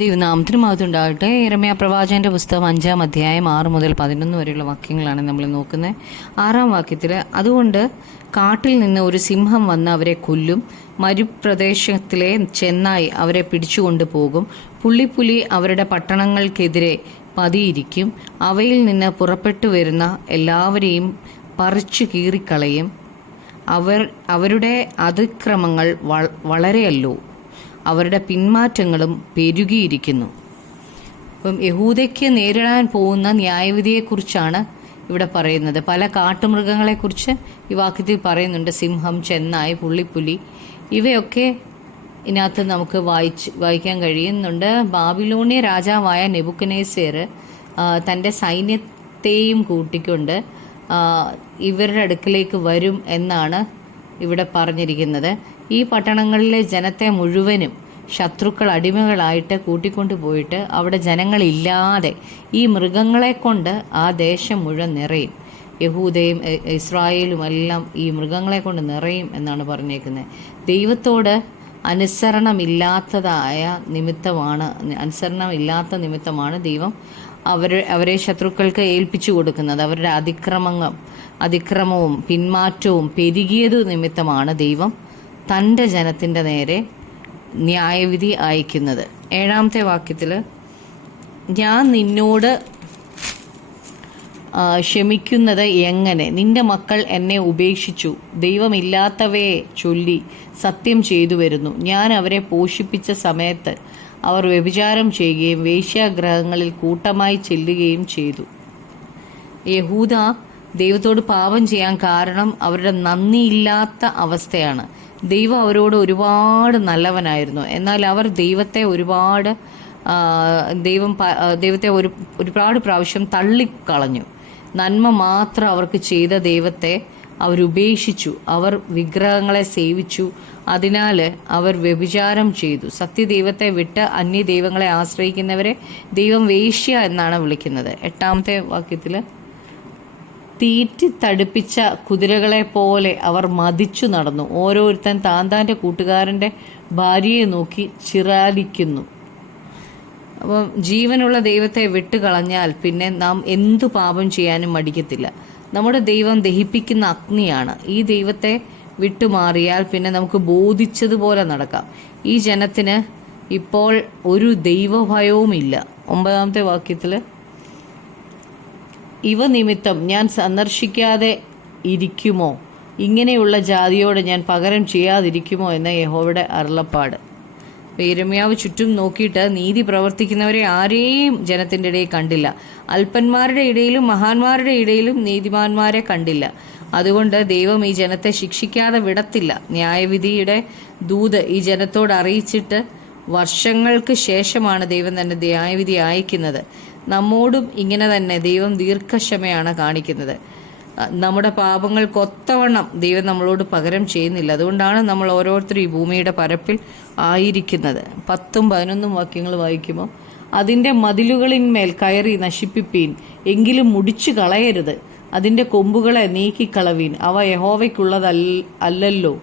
ദൈവനാമത്തിന് മഹത്വമുണ്ടാകട്ടെ. യിരെമ്യാ പ്രവാചകന്റെ പുസ്തകം 5-ാം അധ്യായം 6 മുതൽ 11 വരെയുള്ള വാക്യങ്ങളാണ് നമ്മൾ നോക്കുന്നത്. 6-ാം വാക്യത്തിൽ, അതുകൊണ്ട് കാട്ടിൽ നിന്ന് ഒരു സിംഹം വന്ന് അവരെ കൊല്ലും, മരുപ്രദേശത്തിലെ ചെന്നായി അവരെ പിടിച്ചുകൊണ്ടു പോകും, പുള്ളിപ്പുലി അവരുടെ പട്ടണങ്ങൾക്കെതിരെ പതിയിരിക്കും, അവയിൽ നിന്ന് പുറപ്പെട്ടു വരുന്ന എല്ലാവരെയും പറിച്ചു കീറിക്കളയും, അവരുടെ അതിക്രമങ്ങൾ വളരെയല്ലോ, അവരുടെ പിന്മാറ്റങ്ങളും പെരുകിയിരിക്കുന്നു. അപ്പം യഹൂദയ്ക്ക് നേരിടാൻ പോകുന്ന ന്യായവിധിയെക്കുറിച്ചാണ് ഇവിടെ പറയുന്നത്. പല കാട്ടുമൃഗങ്ങളെക്കുറിച്ച് ഈ വാക്യത്തിൽ പറയുന്നുണ്ട്. സിംഹം, ചെന്നായ്, പുള്ളിപ്പുലി, ഇവയൊക്കെ ഇതിനകത്ത് നമുക്ക് വായിക്കാൻ കഴിയുന്നുണ്ട്. ബാബിലോണിയ രാജാവായ നെബൂഖദ്നേസർ തൻ്റെ സൈന്യത്തെയും കൂട്ടിക്കൊണ്ട് ഇവരുടെ അടുക്കിലേക്ക് വരും എന്നാണ് ഇവിടെ പറഞ്ഞിരിക്കുന്നത്. ഈ പട്ടണങ്ങളിലെ ജനത്തെ മുഴുവനും ശത്രുക്കൾ അടിമകളായിട്ട് കൂട്ടിക്കൊണ്ടു പോയിട്ട് അവിടെ ജനങ്ങളില്ലാതെ ഈ മൃഗങ്ങളെ കൊണ്ട് ആ ദേശം മുഴുവൻ നിറയും. യഹൂദയും ഇസ്രായേലുമെല്ലാം ഈ മൃഗങ്ങളെ കൊണ്ട് നിറയും എന്നാണ് പറഞ്ഞേക്കുന്നത്. ദൈവത്തോട് അനുസരണമില്ലാത്ത നിമിത്തമാണ് ദൈവം അവരെ ശത്രുക്കൾക്ക് ഏൽപ്പിച്ചു കൊടുക്കുന്നത്. അവരുടെ അതിക്രമവും പിന്മാറ്റവും പെരുകിയതു നിമിത്തമാണ് ദൈവം തൻ്റെ ജനത്തിൻ്റെ നേരെ ന്യായവിധി അയക്കുന്നത്. 7-ാമത്തെ വാക്യത്തിൽ, ഞാൻ നിന്നോട് ക്ഷമിക്കുന്നത് എങ്ങനെ? നിന്റെ മക്കൾ എന്നെ ഉപേക്ഷിച്ചു, ദൈവമില്ലാത്തവയെ ചൊല്ലി സത്യം ചെയ്തു വരുന്നു. ഞാൻ അവരെ പോഷിപ്പിച്ച സമയത്ത് അവർ വ്യഭിചാരം ചെയ്യുകയും വേശ്യാഗ്രഹങ്ങളിൽ കൂട്ടമായി ചെല്ലുകയും ചെയ്തു. യഹൂദ ദൈവത്തോട് പാപം ചെയ്യാൻ കാരണം അവരുടെ നന്ദിയില്ലാത്ത അവസ്ഥയാണ്. ദൈവം അവരോട് ഒരുപാട് നല്ലവനായിരുന്നു. എന്നാൽ അവർ ദൈവത്തെ ഒരുപാട് പ്രാവശ്യം തള്ളിക്കളഞ്ഞു. നന്മ മാത്രം അവർക്ക് ചെയ്ത ദൈവത്തെ അവരുപേക്ഷിച്ചു. അവർ വിഗ്രഹങ്ങളെ സേവിച്ചു. അതിനാൽ അവർ വ്യഭിചാരം ചെയ്തു. സത്യദൈവത്തെ വിട്ട് അന്യദൈവങ്ങളെ ആശ്രയിക്കുന്നവരെ ദൈവം വേശ്യ എന്നാണ് വിളിക്കുന്നത്. 8-ാമത്തെ വാക്യത്തിൽ, തീറ്റി തടുപ്പിച്ച കുതിരകളെ പോലെ അവർ മതിച്ചു നടന്നു. ഓരോരുത്തൻ താൻ്റെ കൂട്ടുകാരൻ്റെ ഭാര്യയെ നോക്കി ചിറാലിക്കുന്നു. അപ്പം ജീവനുള്ള ദൈവത്തെ വിട്ടുകളഞ്ഞാൽ പിന്നെ നാം എന്തു പാപം ചെയ്യാനും മടിക്കത്തില്ല. നമ്മുടെ ദൈവം ദഹിപ്പിക്കുന്ന അഗ്നിയാണ്. ഈ ദൈവത്തെ വിട്ടുമാറിയാൽ പിന്നെ നമുക്ക് ബോധിച്ചതുപോലെ നടക്കാം. ഈ ജനത്തിന് ഇപ്പോൾ ഒരു ദൈവഭയവുമില്ല. 9-ാമത്തെ വാക്യത്തിൽ, ഇവ നിമിത്തം ഞാൻ സന്ദർശിക്കാതെ ഇരിക്കുമോ? ഇങ്ങനെയുള്ള ജാതിയോട് ഞാൻ പകരം ചെയ്യാതിരിക്കുമോ എന്ന യഹോവയുടെ അരുളപ്പാട്. യിരെമ്യാവ് ചുറ്റും നോക്കിയിട്ട് നീതി പ്രവർത്തിക്കുന്നവരെ ആരെയും ജനത്തിൻ്റെ ഇടയിൽ കണ്ടില്ല. അല്പന്മാരുടെ ഇടയിലും മഹാന്മാരുടെ ഇടയിലും നീതിമാന്മാരെ കണ്ടില്ല. അതുകൊണ്ട് ദൈവം ഈ ജനത്തെ ശിക്ഷിക്കാതെ വിടത്തില്ല. ന്യായവിധിയുടെ ദൂത് ഈ ജനത്തോട് അറിയിച്ചിട്ട് വർഷങ്ങൾക്ക് ശേഷമാണ് ദൈവം തന്നെ ന്യായവിധി അയക്കുന്നത്. നമ്മോടും ഇങ്ങനെ തന്നെ ദൈവം ദീർഘക്ഷമയാണ് കാണിക്കുന്നത്. നമ്മുടെ പാപങ്ങൾക്കൊത്തവണ്ണം ദൈവം നമ്മളോട് പകരം ചെയ്യുന്നില്ല. അതുകൊണ്ടാണ് നമ്മൾ ഓരോരുത്തരും ഈ ഭൂമിയുടെ പരപ്പിൽ ആയിരിക്കുന്നത്. 10ഉം 11ഉം വാക്യങ്ങൾ വായിക്കുമ്പോൾ, അതിൻ്റെ മതിലുകളിന്മേൽ കയറി നശിപ്പിപ്പീൻ, എങ്കിലും മുടിച്ചു കളയരുത്. അതിൻ്റെ കൊമ്പുകളെ നീക്കിക്കളവീൻ, അവ യഹോവയ്ക്കുള്ളതല്ലല്ലോ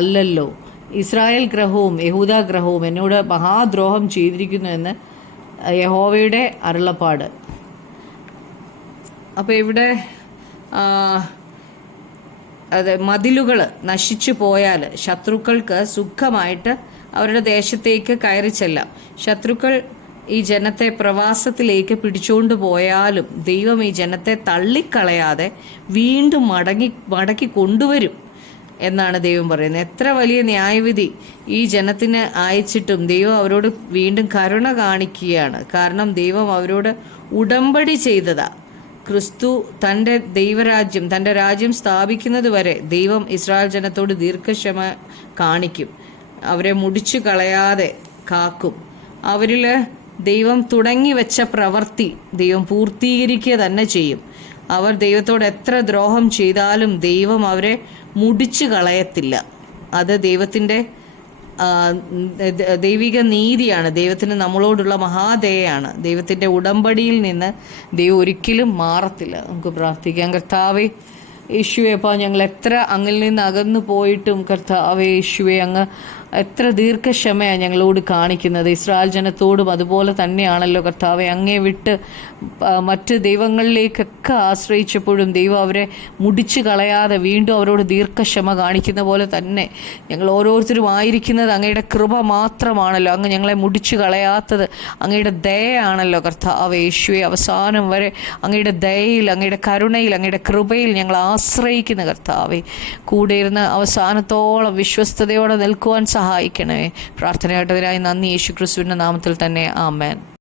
അല്ലല്ലോ. ഇസ്രായേൽ ഗ്രഹവും യഹൂദ ഗ്രഹവും എന്നോട് മഹാദ്രോഹം ചെയ്തിരിക്കുന്നു എന്ന് യഹോവയുടെ അരുളപ്പാട്. അപ്പോൾ ഇവിടെ മതിലുകൾ നശിച്ചു പോയാൽ ശത്രുക്കൾക്ക് സുഖമായിട്ട് അവരുടെ ദേശത്തേക്ക് കയറി ചെല്ലാം. ശത്രുക്കൾ ഈ ജനത്തെ പ്രവാസത്തിലേക്ക് പിടിച്ചുകൊണ്ട് പോയാലും ദൈവം ഈ ജനത്തെ തള്ളിക്കളയാതെ വീണ്ടും മടക്കി കൊണ്ടുവരും എന്നാണ് ദൈവം പറയുന്നത്. എത്ര വലിയ ന്യായവിധി ഈ ജനത്തിന് അയച്ചിട്ടും ദൈവം അവരോട് വീണ്ടും കരുണ കാണിക്കുകയാണ്. കാരണം ദൈവം അവരോട് ഉടമ്പടി ചെയ്തതാ. ക്രിസ്തു തൻ്റെ രാജ്യം സ്ഥാപിക്കുന്നത് വരെ ദൈവം ഇസ്രായേൽ ജനത്തോട് ദീർഘക്ഷമ കാണിക്കും. അവരെ മുടിച്ചു കളയാതെ കാക്കും. അവരിൽ ദൈവം തുടങ്ങി വെച്ച പ്രവൃത്തി ദൈവം പൂർത്തീകരിക്കുക തന്നെ ചെയ്യും. അവർ ദൈവത്തോട് എത്ര ദ്രോഹം ചെയ്താലും ദൈവം അവരെ മുടിച്ചു കളയത്തില്ല. അത് ദൈവത്തിൻ്റെ ദൈവിക നീതിയാണ്. ദൈവത്തിന് നമ്മളോടുള്ള മഹാദയയാണ്. ദൈവത്തിൻ്റെ ഉടമ്പടിയിൽ നിന്ന് ദൈവം ഒരിക്കലും മാറത്തില്ല. നമുക്ക് പ്രാർത്ഥിക്കാം. കർത്താവേ, യേശുവേ, അപ്പോൾ ഞങ്ങൾ എത്ര അങ്ങിൽ നിന്ന് അകന്നു പോയിട്ടും കർത്താവേ യേശുവേ, അങ്ങ് എത്ര ദീർഘക്ഷമയാണ് ഞങ്ങളോട് കാണിക്കുന്നത്. ഇസ്രായേൽ ജനത്തോടും അതുപോലെ തന്നെയാണല്ലോ കർത്താവെ. അങ്ങേ വിട്ട് മറ്റ് ദൈവങ്ങളിലേക്കൊക്കെ ആശ്രയിച്ചപ്പോഴും ദൈവം അവരെ മുടിച്ചു കളയാതെ വീണ്ടും അവരോട് ദീർഘക്ഷമ കാണിക്കുന്ന പോലെ തന്നെ ഞങ്ങൾ ഓരോരുത്തരും ആയിരിക്കുന്നത് അങ്ങയുടെ കൃപ മാത്രമാണല്ലോ. അങ്ങ് ഞങ്ങളെ മുടിച്ചു കളയാത്തത് അങ്ങയുടെ ദയയാണല്ലോ കർത്താവെ. യേശുവെ, അവസാനം വരെ അങ്ങയുടെ ദയയിൽ, അങ്ങയുടെ കരുണയിൽ, അങ്ങയുടെ കൃപയിൽ ഞങ്ങൾ ആശ്രയിക്കുന്ന കർത്താവെ. കൂടെ ഇരുന്ന് അവസാനത്തോളം വിശ്വസ്തയോടെ നിൽക്കുവാൻ സഹായിക്കണമേ. പ്രാർത്ഥനയായിട്ടതിനായി നന്ദി. യേശു ക്രിസ്തുവിൻ്റെ നാമത്തിൽ തന്നെ ആമേൻ.